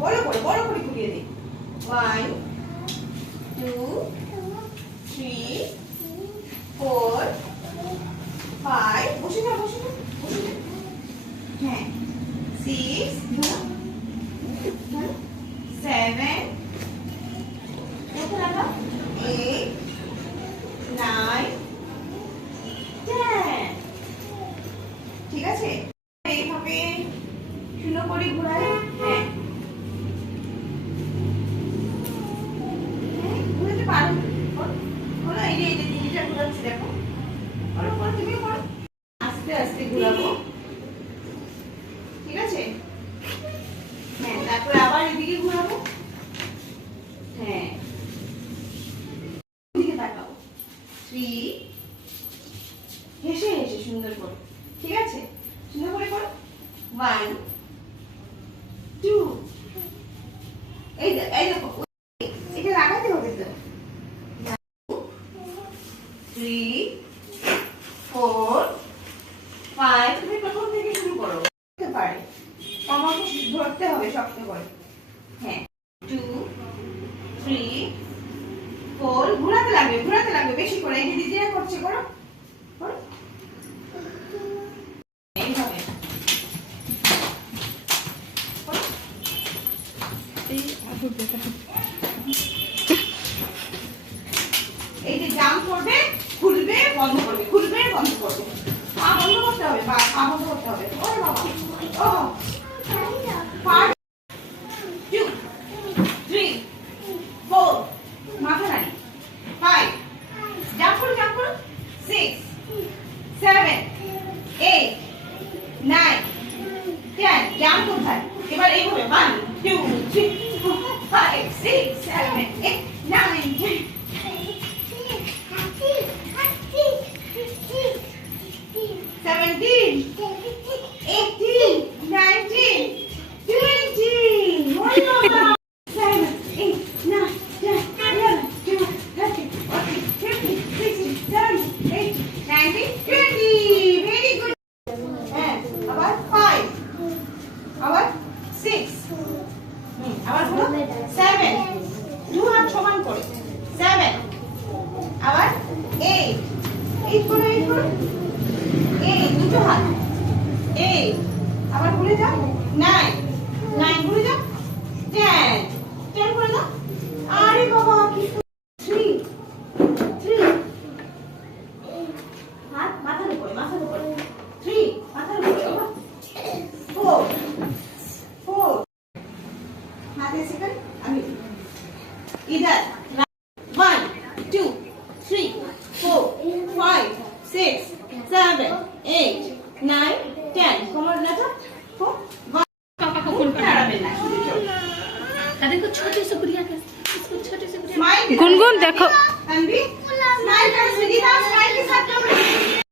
বড় করে ঘুরিয়ে দে। 1 2 3 4 5 বসে যা হ্যাঁ 6 7 8 9 10 ঠিক আছে। এইভাবে সুন্দর করে ঘোরালে হ্যাঁ ঘুরাতে পারো। বলো এই যে দিদিটা ঘুরাচ্ছি দেখো। বলো তুমি করো। আস্তে আস্তে ঘুরাবো ঠিক আছে। হ্যাঁ তারপরে আবার এদিকে ঘুরাবো। হ্যাঁ এদিকে তাকাবো। 3 হেসে হেসে সুন্দর করে ঠিক আছে। সুন্দর করে করো। 1 2 এই দেখো এটা লাগাতে হবে তো। 3 4 5 তুমি প্রথম থেকে শুরু করো করতে পারে আমাকে ধরতে হবে শক্ত করে। হ্যাঁ 2 3 4 ঘোরাতে লাগবে বেশি করে। এই যে দিদিরা করছে করো করো এইভাবে এই যে জাম্প করবে খুলবে বন্ধ করবে পা বন্ধ করতে হবে পা বন্ধ করতে হবে। ওরে বাবা ও 2 3 4 মাথা নাড়ি 5 জাম্প করো 6 7 8 9 10 জাম্প কোথায় এবার এইভাবে 1 2 3 4 5 6 7 8 9 10 17 18 19 20 what about 7 8 9 10 11 12 13 14 15 16 17 18 19 20 very good and about 5 about 6 আবার বলো 7 দু হাত সমান করে 7 আবার 8 8 করো এই দুটো হাত এই আবার ঘুরে যাও 9 ঘুরে যাও 10 করে দাও। আরে বাবা কি 3 হাত মাথার উপরে 3 মাথার উপরে 4 হাতে সেখান আমি इधर 1 2 3 4 5 6 7 8 9 10 कमर नाचा को काका को फुल करावे ना तारे को छोटे से गुड़िया का इसको छोटे से गुड़िया गुनगुन देखो तन्वी स्माइल कर सीधी स्माइल के साथ